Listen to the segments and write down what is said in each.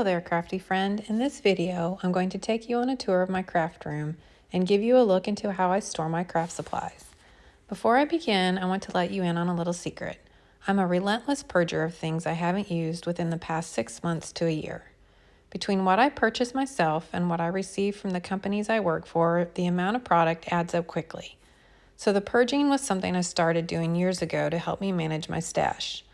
Hello there, crafty friend. In this video, I'm going to take you on a tour of my craft room and give you a look into how I store my craft supplies. Before I begin, I want to let you in on a little secret. I'm a relentless purger of things I haven't used within the past 6 months to a year. Between what I purchase myself and what I receive from the companies I work for, the amount of product adds up quickly. So the purging was something I started doing years ago to help me manage my stash.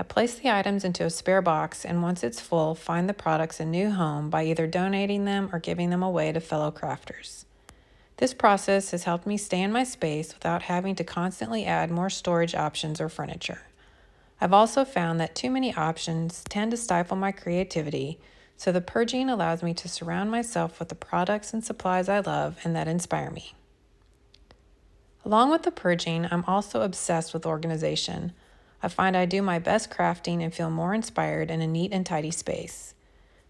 I place the items into a spare box, and once it's full, find the products a new home by either donating them or giving them away to fellow crafters. This process has helped me stay in my space without having to constantly add more storage options or furniture. I've also found that too many options tend to stifle my creativity, so the purging allows me to surround myself with the products and supplies I love and that inspire me. Along with the purging, I'm also obsessed with organization. I find I do my best crafting and feel more inspired in a neat and tidy space.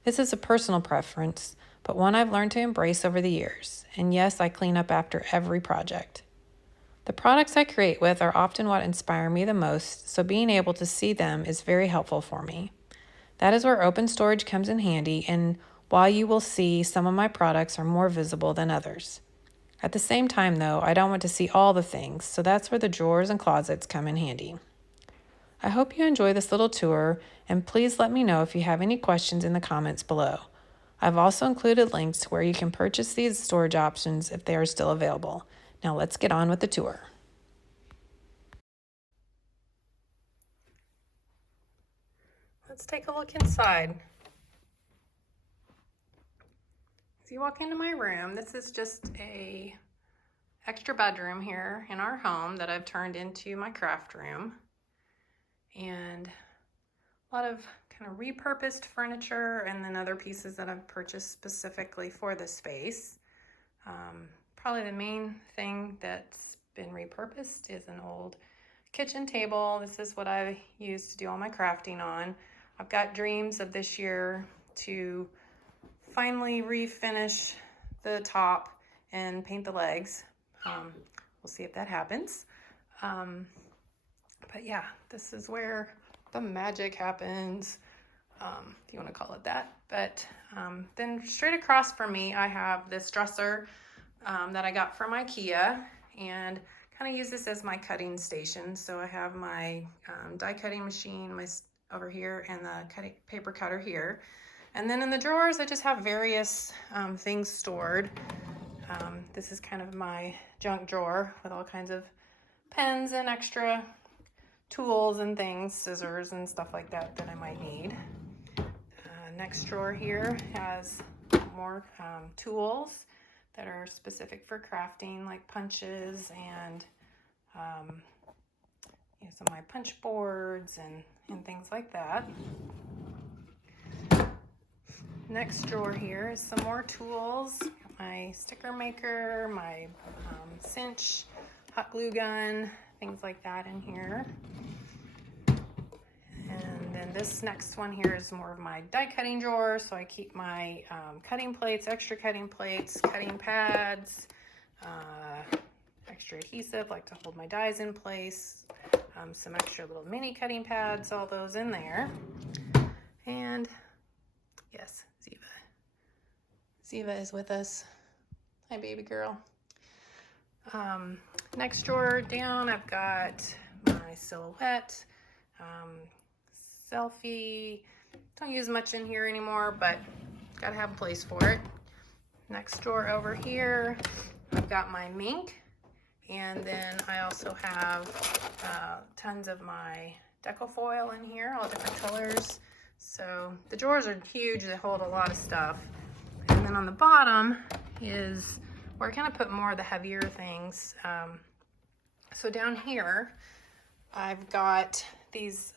This is a personal preference, but one I've learned to embrace over the years. And yes, I clean up after every project. The products I create with are often what inspire me the most, so being able to see them is very helpful for me. That is where open storage comes in handy, and while you will see some of my products are more visible than others. At the same time, though, I don't want to see all the things, so that's where the drawers and closets come in handy. I hope you enjoy this little tour, and please let me know if you have any questions in the comments below. I've also included links to where you can purchase these storage options if they are still available. Now let's get on with the tour. Let's take a look inside. As you walk into my room, this is just a extra bedroom here in our home that I've turned into my craft room. And a lot of kind of repurposed furniture, and then other pieces that I've purchased specifically for this space. Probably the main thing that's been repurposed is an old kitchen table. This is what I use to do all my crafting on. I've got dreams of this year to finally refinish the top and paint the legs. We'll see if that happens. But yeah, this is where the magic happens, if you want to call it that. But then straight across from me, I have this dresser that I got from IKEA, and kind of use this as my cutting station. So I have my die cutting machine over here, and the paper cutter here. And then in the drawers, I just have various things stored. This is kind of my junk drawer with all kinds of pens and extra tools and things, scissors and stuff like that that I might need. Next drawer here has more tools that are specific for crafting, like punches and some of my punch boards and things like that. Next drawer here is some more tools. My sticker maker, my cinch, hot glue gun, things like that in here. And then this next one here is more of my die cutting drawer. So I keep my cutting plates, extra cutting plates, cutting pads, extra adhesive, like to hold my dies in place, some extra little mini cutting pads, all those in there. And yes, Ziva is with us. Hi, baby girl. Next drawer down, I've got my silhouette, selfie. Don't use much in here anymore, but gotta have a place for it. Next drawer over here, I've got my mink, and then I also have tons of my deco foil in here, all different colors. So the drawers are huge, they hold a lot of stuff. And then on the bottom is where I kind of put more of the heavier things. So down here, I've got these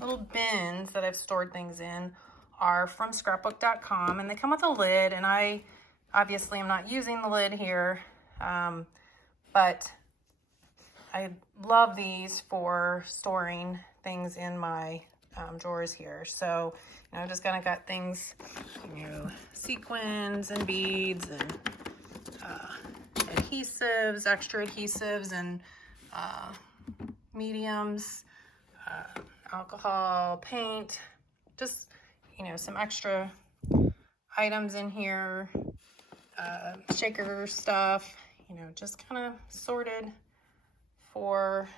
little bins that I've stored things in, are from scrapbook.com, and they come with a lid, and I obviously am not using the lid here, but I love these for storing things in my drawers here. So, I just kind of got things, sequins and beads and adhesives, extra adhesives and mediums, alcohol, paint, just you know, some extra items in here, shaker stuff, you know, just kind of sorted for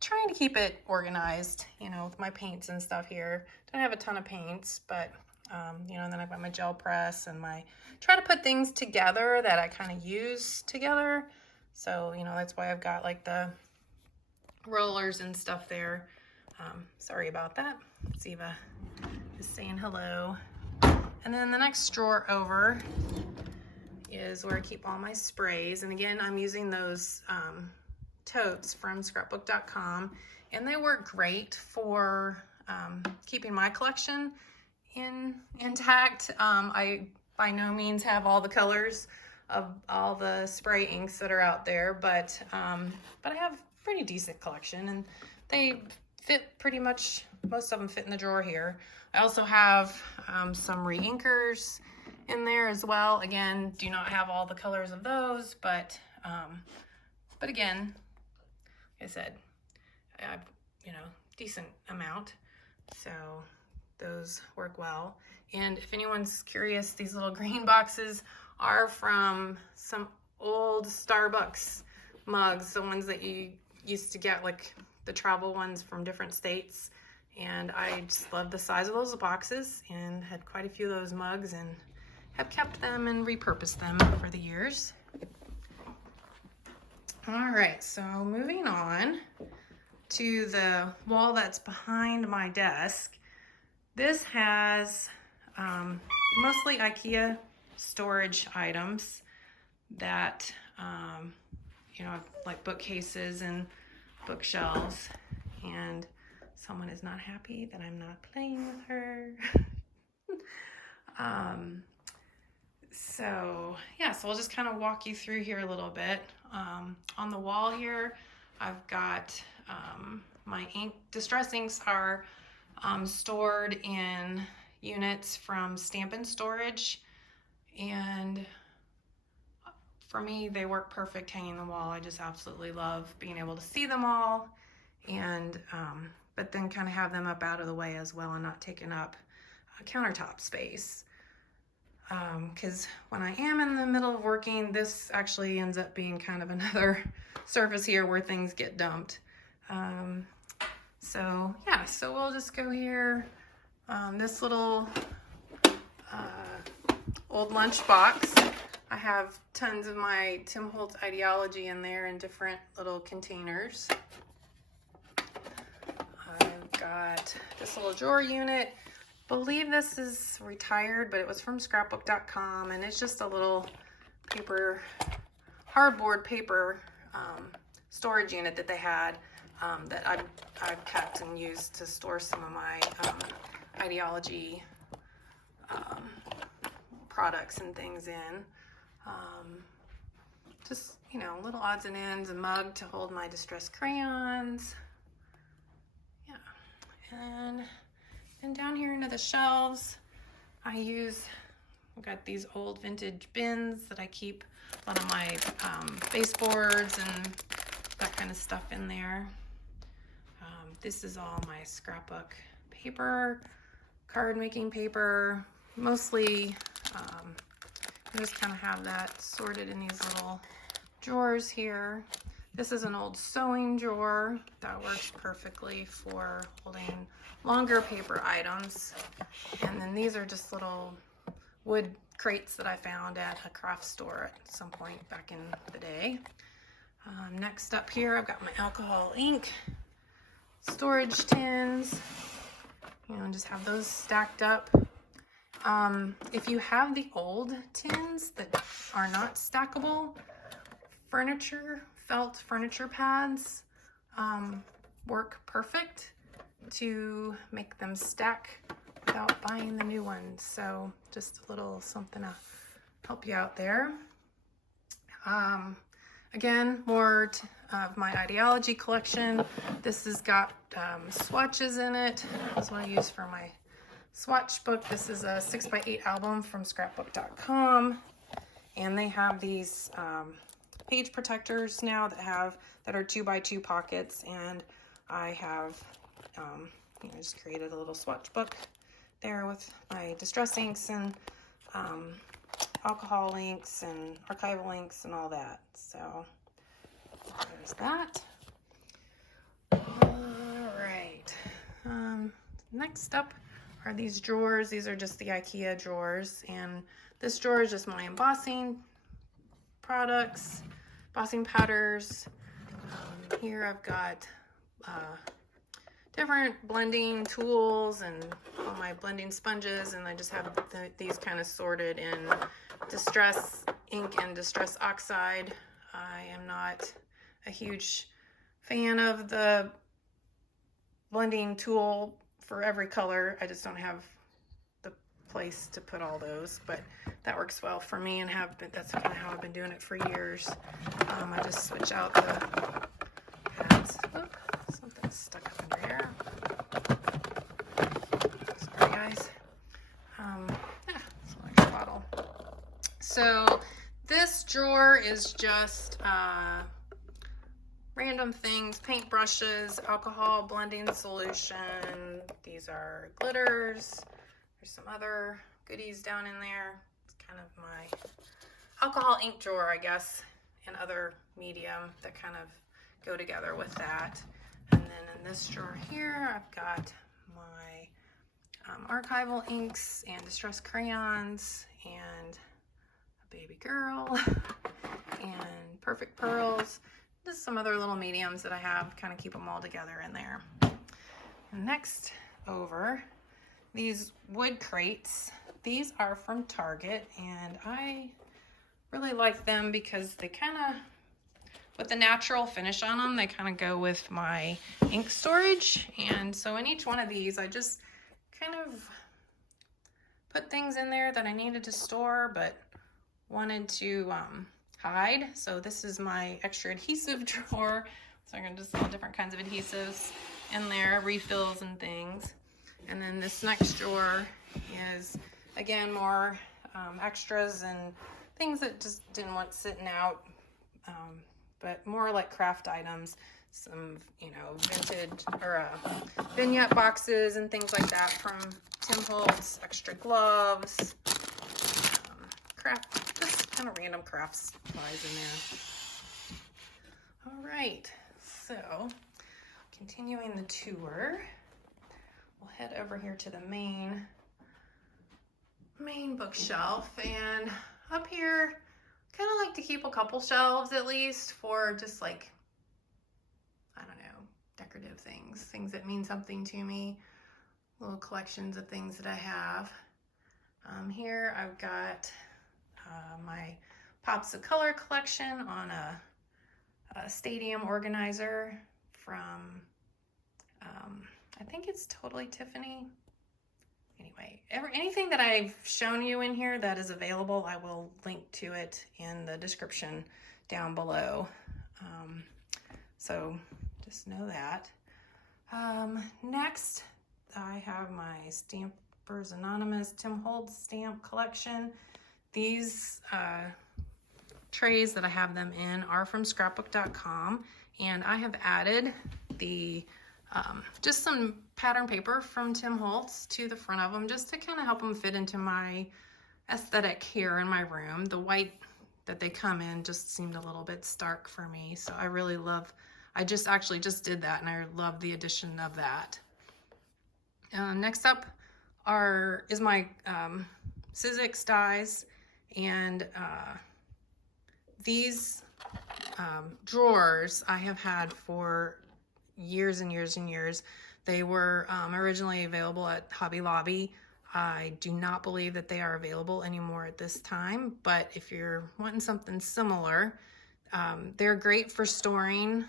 trying to keep it organized, you know, with my paints and stuff here. Don't have a ton of paints, but you know, and then I've got my gel press and try to put things together that I kind of use together. So, you know, that's why I've got like the rollers and stuff there. Sorry about that. Ziva is saying hello. And then the next drawer over is where I keep all my sprays. And again, I'm using those totes from scrapbook.com, and they work great for keeping my collection intact. I by no means have all the colors of all the spray inks that are out there, but I have a pretty decent collection, and they fit pretty much, most of them fit in the drawer here. I also have some re-inkers in there as well. Again, do not have all the colors of those, but again, like I said, I have, you know, decent amount, so those work well. And if anyone's curious, these little green boxes are from some old Starbucks mugs, the ones that you used to get, like the travel ones from different states. And I just love the size of those boxes and had quite a few of those mugs and have kept them and repurposed them over the years. All right, so moving on to the wall that's behind my desk. This has mostly IKEA storage items that, you know, like bookcases and bookshelves. And someone is not happy that I'm not playing with her. So yeah, so we'll just kind of walk you through here a little bit. On the wall here, I've got my ink. Distress inks are stored in units from Stampin' Storage, and for me, they work perfect hanging on the wall. I just absolutely love being able to see them all, and but then kind of have them up out of the way as well and not taking up countertop space. Because when I am in the middle of working, this actually ends up being kind of another surface here where things get dumped. So yeah, so we'll just go here. This little old lunch box, I have tons of my Tim Holtz ideology in there in different little containers. I've got this little drawer unit. Believe this is retired, but it was from scrapbook.com, and it's just a little paper, hardboard paper storage unit that they had that I've kept and used to store some of my ideology products and things in. Just, you know, little odds and ends, a mug to hold my distress crayons. Yeah, and down here into the shelves, I've got these old vintage bins that I keep a lot of my baseboards and that kind of stuff in there. This is all my scrapbook paper, card making paper, mostly I just kind of have that sorted in these little drawers here. This is an old sewing drawer that works perfectly for holding longer paper items. And then these are just little wood crates that I found at a craft store at some point back in the day. Next up here, I've got my alcohol ink storage tins. You know, just have those stacked up. If you have the old tins that are not stackable, felt furniture pads work perfect to make them stack without buying the new ones. So just a little something to help you out there. Again, more of my ideology collection. This has got swatches in it. That's what I use for my swatch book. This is a 6x8 album from scrapbook.com, and they have these page protectors now that are 2x2 pockets, and I have you know, just created a little swatch book there with my distress inks and alcohol inks and archival inks and all that. So there's that. All right. Next up are these drawers. These are just the IKEA drawers, and this drawer is just my embossing products, embossing powders. Here I've got different blending tools and all my blending sponges, and I just have these kind of sorted in distress ink and distress oxide. I am not a huge fan of the blending tool for every color. I just don't have the place to put all those, but that works well for me, and that's kind of how I've been doing it for years. I just switch out the pads. Oop, something's stuck up under here. Sorry guys. It's an extra bottle. So this drawer is just random things, paint brushes, alcohol blending solution. These are glitters. There's some other goodies down in there. It's kind of my alcohol ink drawer, I guess, and other medium that kind of go together with that. And then in this drawer here, I've got my archival inks and distress crayons and a baby girl and perfect pearls. Just some other little mediums that I have, kind of keep them all together in there. Next over, these wood crates. These are from Target, and I really like them because they kind of, with the natural finish on them, they kind of go with my ink storage. And so in each one of these, I just kind of put things in there that I needed to store but wanted to hide. So this is my extra adhesive drawer. So I'm gonna just all different kinds of adhesives in there, refills and things. And then this next drawer is, again, more extras and things that just didn't want sitting out, but more like craft items. Some, you know, vintage or vignette boxes and things like that from Tim Holtz, extra gloves, craft, just kind of random craft supplies in there. All right, so continuing the tour, we'll head over here to the main bookshelf, and up here, kind of like to keep a couple shelves at least for just like, I don't know, decorative things that mean something to me, little collections of things that I have. Here I've got my Pops of Color collection on a stadium organizer from, I think it's totally Tiffany. Anyway, anything that I've shown you in here that is available, I will link to it in the description down below. So just know that. Next, I have my Stampers Anonymous Tim Holtz stamp collection. These trays that I have them in are from scrapbook.com, and I have added the just some pattern paper from Tim Holtz to the front of them just to kind of help them fit into my aesthetic here in my room. The white that they come in just seemed a little bit stark for me, so I really love, I just actually just did that, and I love the addition of that. Next up is my Sizzix dies, and these drawers I have had for years and years and years. They were originally available at Hobby Lobby. I do not believe that they are available anymore at this time, but if you're wanting something similar, they're great for storing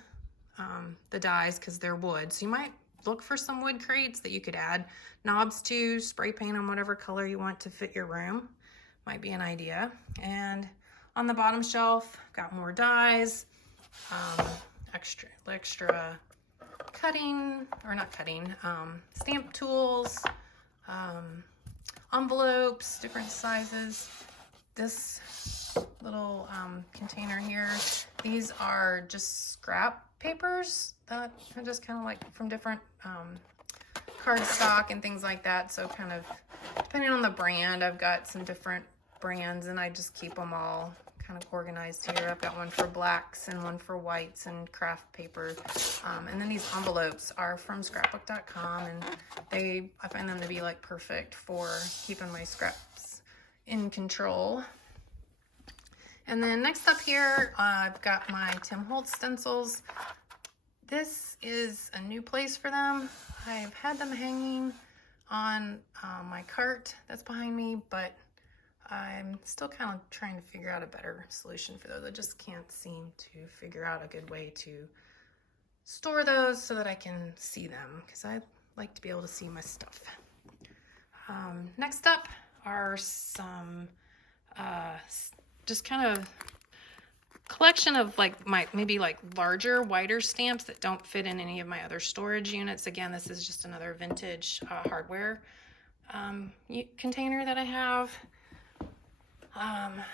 the dies because they're wood. So you might look for some wood crates that you could add knobs to, spray paint on whatever color you want to fit your room. Might be an idea. And on the bottom shelf, got more dies, extra cutting, or not cutting, stamp tools, envelopes, different sizes. This little container here, these are just scrap papers that are just kind of like from different cardstock and things like that. So kind of depending on the brand, I've got some different brands and I just keep them all kind of organized here. I've got one for blacks and one for whites and craft paper. And then these envelopes are from scrapbook.com, and I find them to be like perfect for keeping my scraps in control. And then next up here, I've got my Tim Holtz stencils. This is a new place for them. I've had them hanging on my cart that's behind me, but I'm still kind of trying to figure out a better solution for those. I just can't seem to figure out a good way to store those so that I can see them, because I like to be able to see my stuff. Next up are some just kind of collection of like maybe like larger, wider stamps that don't fit in any of my other storage units. Again, this is just another vintage hardware container that I have.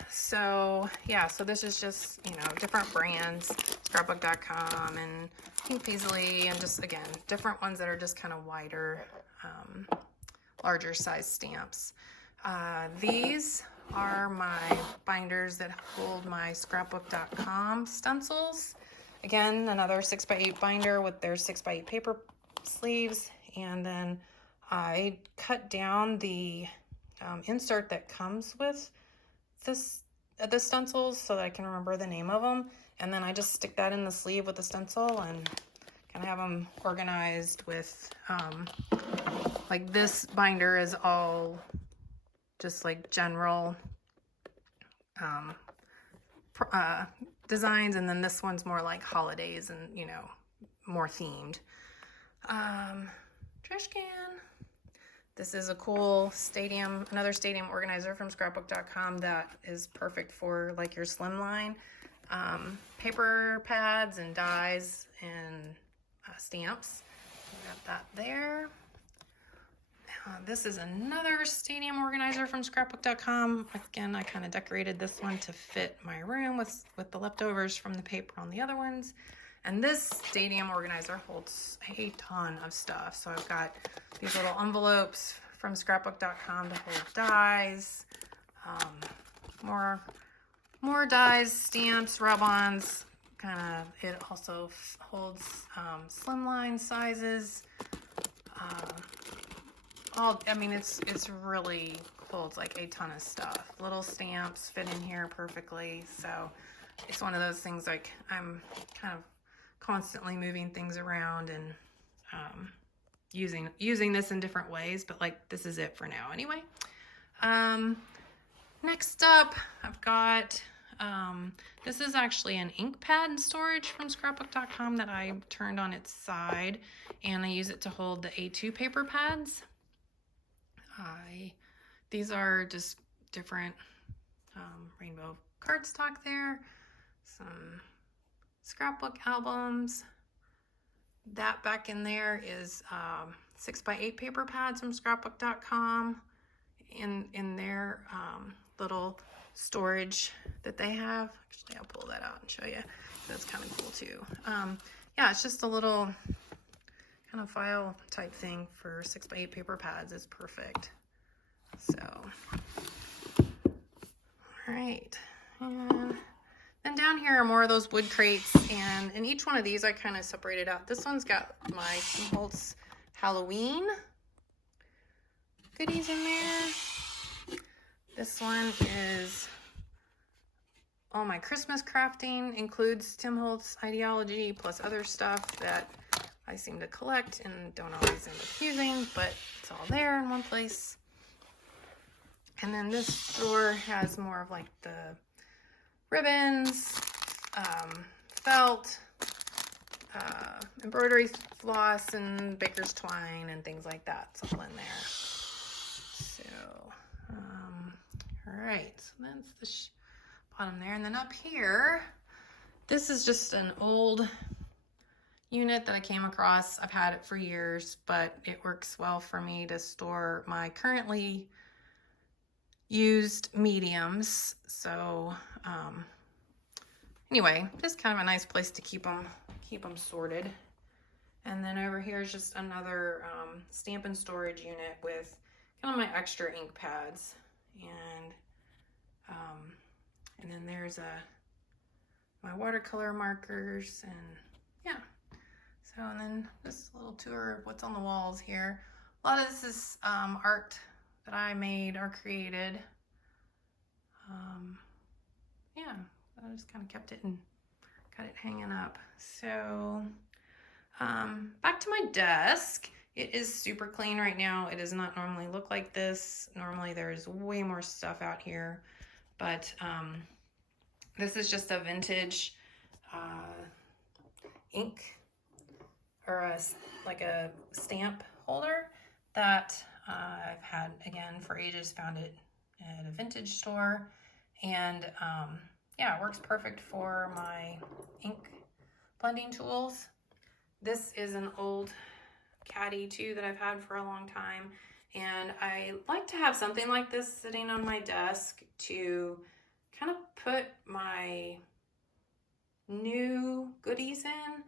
So yeah, so this is just, you know, different brands, scrapbook.com and Pink Paisley, and just, again, different ones that are just kind of wider, larger size stamps. These are my binders that hold my scrapbook.com stencils. Again, another 6x8 binder with their 6x8 paper sleeves. And then I cut down the insert that comes with the stencils so that I can remember the name of them. And then I just stick that in the sleeve with the stencil and kind of have them organized with, like this binder is all just like general designs, and then this one's more like holidays and, you know, more themed. Trash can. This is a cool another stadium organizer from scrapbook.com that is perfect for like your slimline paper pads and dies and stamps. Got that there. This is another stadium organizer from scrapbook.com. Again, I kind of decorated this one to fit my room with the leftovers from the paper on the other ones. And this stadium organizer holds a ton of stuff. So I've got these little envelopes from scrapbook.com to hold dies, more dies, stamps, rub-ons. It also holds slimline sizes. It's really holds like a ton of stuff. Little stamps fit in here perfectly. So it's one of those things like I'm kind of constantly moving things around and using this in different ways, but like this is it for now anyway. Next up, I've got this is actually an ink pad storage from scrapbook.com that I turned on its side, and I use it to hold the A2 paper pads. These are just different rainbow cardstock there, some scrapbook albums. That back in there is 6x8 paper pads from scrapbook.com in their little storage that they have. Actually, I'll pull that out and show you. That's kind of cool too. Yeah, it's just a little kind of file type thing for 6x8 paper pads. Is perfect. So, all right. And then down here are more of those wood crates, and in each one of these I kind of separated out. This one's got my Tim Holtz Halloween goodies in there. This one is all my Christmas crafting, includes Tim Holtz ideology plus other stuff that I seem to collect and don't always end up using, but it's all there in one place. And then this drawer has more of like the ribbons, felt, embroidery floss, and baker's twine, and things like that. It's all in there. So, all right, so that's the bottom there. And then up here, this is just an old unit that I came across. I've had it for years, but it works well for me to store my currently used mediums. So anyway, just kind of a nice place to keep them sorted. And then over here is just another stamp and storage unit with kind of my extra ink pads. And then there's my watercolor markers, and yeah. So, and then this little tour of what's on the walls here. A lot of this is art that I made or created. Yeah, I just kind of kept it and got it hanging up. So, back to my desk. It is super clean right now. It does not normally look like this. Normally there's way more stuff out here, but this is just a vintage ink or like a stamp holder that I've had again for ages. Found it at a vintage store, and yeah, it works perfect for my ink blending tools. This is an old caddy too that I've had for a long time, and I like to have something like this sitting on my desk to kind of put my new goodies in,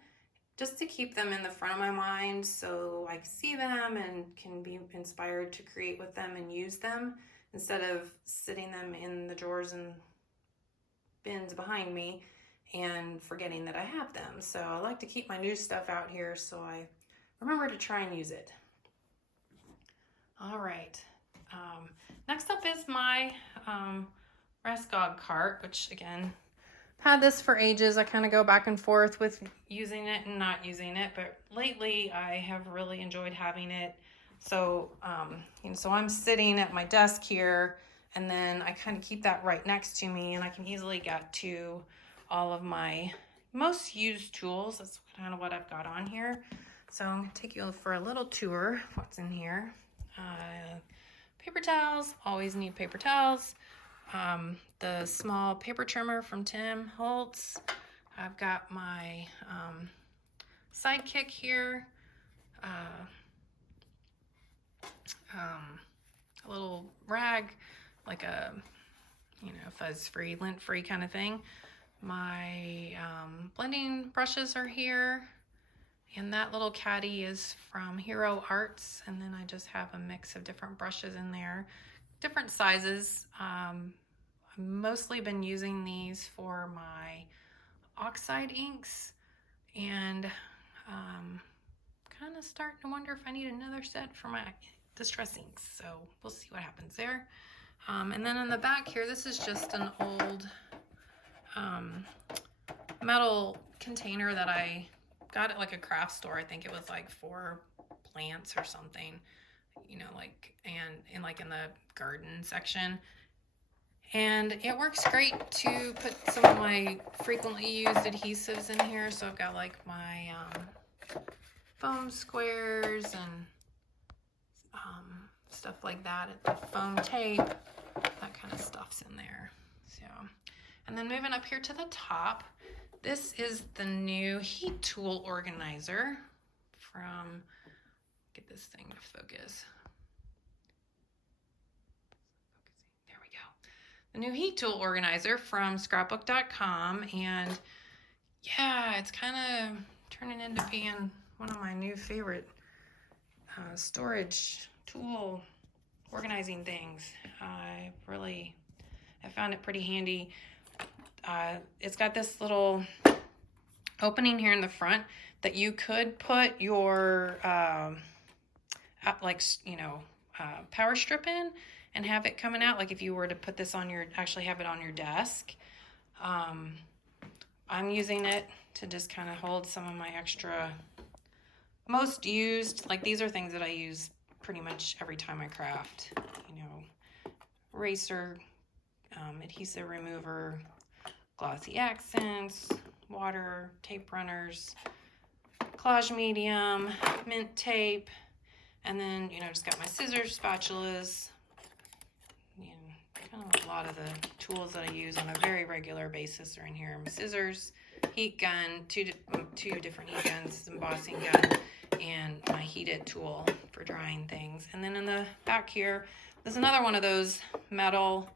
just to keep them in the front of my mind so I see them and can be inspired to create with them and use them, instead of sitting them in the drawers and bins behind me and forgetting that I have them. So I like to keep my new stuff out here so I remember to try and use it. All right. Next up is my Raskog cart, which again, had this for ages. I kind of go back and forth with using it and not using it, but lately I have really enjoyed having it. So, so I'm sitting at my desk here, and then I kind of keep that right next to me, and I can easily get to all of my most used tools. That's kind of what I've got on here. So I'm going to take you for a little tour of what's in here. Paper towels, always need paper towels. The small paper trimmer from Tim Holtz. I've got my Sidekick here. A little rag, like a, fuzz-free, lint-free kind of thing. My blending brushes are here. And that little caddy is from Hero Arts. And then I just have a mix of different brushes in there, different sizes. I've mostly been using these for my oxide inks, and kind of starting to wonder if I need another set for my distress inks. So we'll see what happens there. And then in the back here, this is just an old metal container that I got at like a craft store. I think it was like for plants or something, and in the garden section. And it works great to put some of my frequently used adhesives in here. So I've got like my foam squares and stuff like that, the foam tape, that kind of stuff's in there. So, and then moving up here to the top, this is the new heat tool organizer from, get this thing to focus. There we go. The new heat tool organizer from scrapbook.com, and yeah, it's kind of turning into being one of my new favorite storage tool organizing things. I found it pretty handy. It's got this little opening here in the front that you could put your power strip in and have it coming out, like if you were to put this on actually have it on your desk. I'm using it to just kind of hold some of my extra most used, like these are things that I use pretty much every time I craft, eraser, adhesive remover, glossy accents, water, tape runners, collage medium, mint tape, and then, just got my scissors, spatulas, kind of a lot of the tools that I use on a very regular basis are in here. My scissors, heat gun, two different heat guns, embossing gun, and my heated tool for drying things. And then in the back here, there's another one of those metal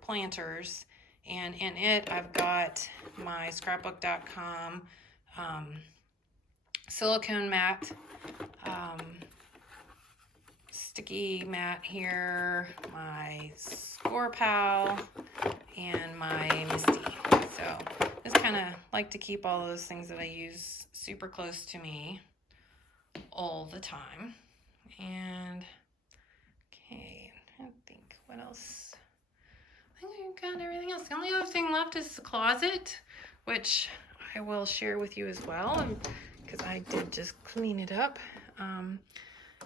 planters, and in it I've got my scrapbook.com silicone mat, sticky mat here, my Score Pal, and my Misty. So just kind of like to keep all those things that I use super close to me all the time. And okay, I think what else? I think I've got everything else. The only other thing left is the closet, which I will share with you as well, because I did just clean it up.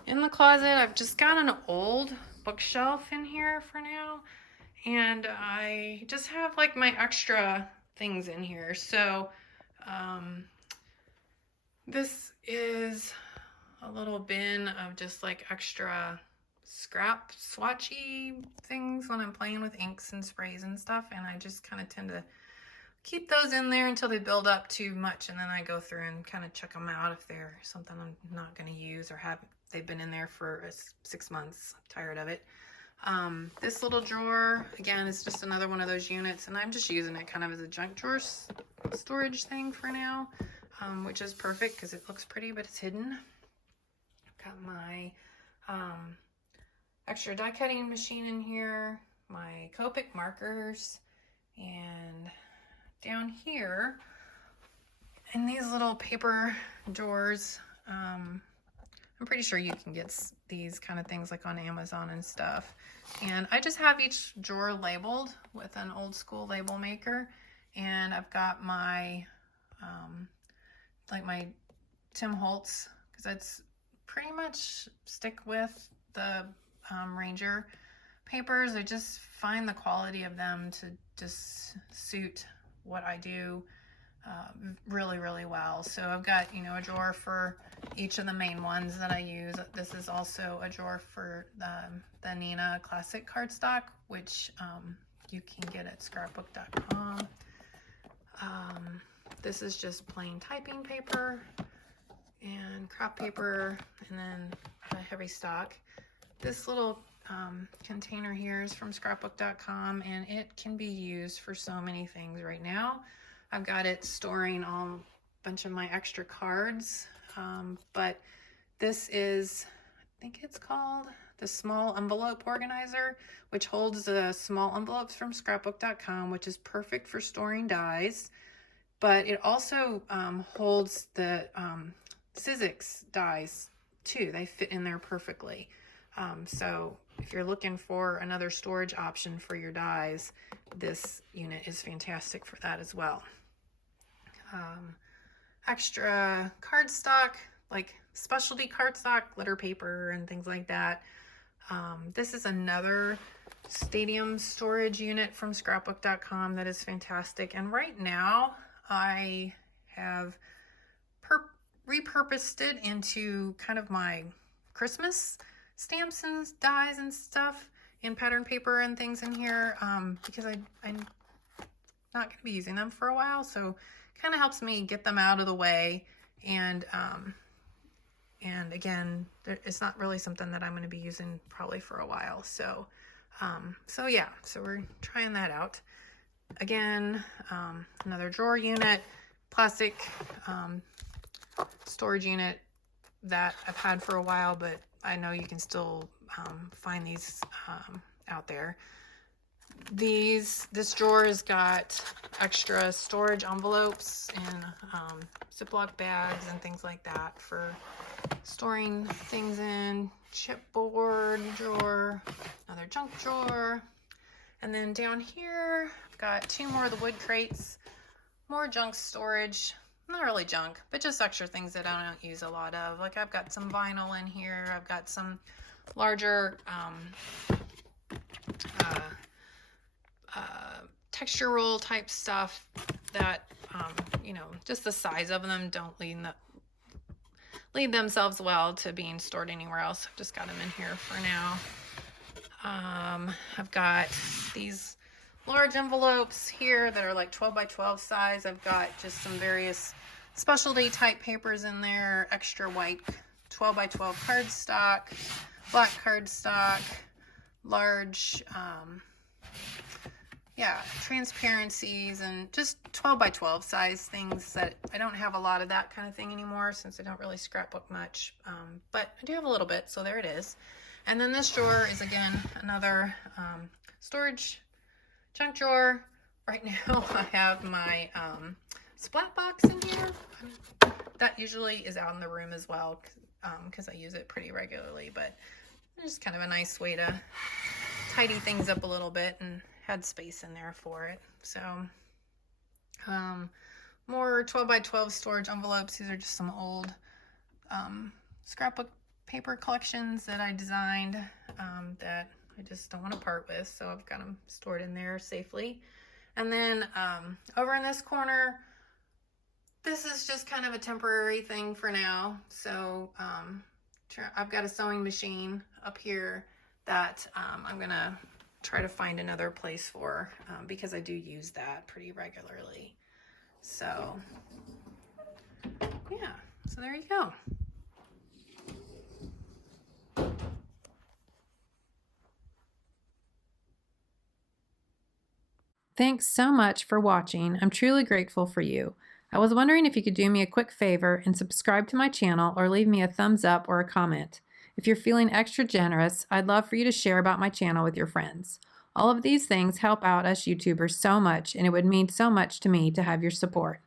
In the closet, I've just got an old bookshelf in here for now, and I just have like my extra things in here. So this is a little bin of just like extra scrap swatchy things when I'm playing with inks and sprays and stuff, and I just kind of tend to keep those in there until they build up too much, and then I go through and kind of check them out if they're something I'm not going to use, or they've been in there for 6 months. I'm tired of it. This little drawer, again, is just another one of those units, and I'm just using it kind of as a junk drawer storage thing for now, which is perfect because it looks pretty, but it's hidden. I've got my extra die cutting machine in here, my Copic markers, and down here in these little paper drawers, I'm pretty sure you can get these kind of things like on Amazon and stuff, and I just have each drawer labeled with an old school label maker, and I've got my like my Tim Holtz, because that's pretty much stick with the Ranger papers. I just find the quality of them to just suit what I do really, really well. So I've got, you know, a drawer for each of the main ones that I use. This is also a drawer for the Nina Classic cardstock, which you can get at scrapbook.com. This is just plain typing paper and craft paper, and then the heavy stock. This little container here is from scrapbook.com, and it can be used for so many things right now. I've got it storing a bunch of my extra cards, but this is, I think it's called the small envelope organizer, which holds the small envelopes from scrapbook.com, which is perfect for storing dies, but it also holds the Sizzix dies too. They fit in there perfectly. So if you're looking for another storage option for your dies, this unit is fantastic for that as well. Extra cardstock, like specialty cardstock, glitter paper, and things like that. This is another stadium storage unit from scrapbook.com that is fantastic. And right now I have repurposed it into kind of my Christmas stamps and dies and stuff in pattern paper and things in here, because I'm not going to be using them for a while, so kind of helps me get them out of the way. And again, it's not really something that I'm going to be using probably for a while. So yeah, so we're trying that out. Again, another drawer unit, plastic storage unit that I've had for a while, but I know you can still find these out there. This drawer has got extra storage envelopes and Ziploc bags and things like that for storing things in. Chipboard drawer, another junk drawer. And then down here, I've got 2 more of the wood crates, more junk storage. Not really junk, but just extra things that I don't use a lot of. Like I've got some vinyl in here. I've got some larger texture roll type stuff that, you know, just the size of them don't lead themselves well to being stored anywhere else. I've just got them in here for now. I've got these large envelopes here that are like 12 by 12 size. I've got just some various specialty type papers in there, extra white 12 by 12 cardstock, black cardstock, large yeah, transparencies and just 12 by 12 size things that I don't have a lot of that kind of thing anymore since I don't really scrapbook much. But I do have a little bit, so there it is. And then this drawer is again another storage junk drawer. Right now I have my splat box in here. That usually is out in the room as well because I use it pretty regularly, but it's just kind of a nice way to tidy things up a little bit and had space in there for it. So more 12 by 12 storage envelopes. These are just some old scrapbook paper collections that I designed that I just don't want to part with, so I've got them stored in there safely. And then over in this corner, this is just kind of a temporary thing for now. So I've got a sewing machine up here that I'm gonna try to find another place for because I do use that pretty regularly. So yeah, so there you go. Thanks so much for watching. I'm truly grateful for you. I was wondering if you could do me a quick favor and subscribe to my channel or leave me a thumbs up or a comment. If you're feeling extra generous, I'd love for you to share about my channel with your friends. All of these things help out us YouTubers so much, and it would mean so much to me to have your support.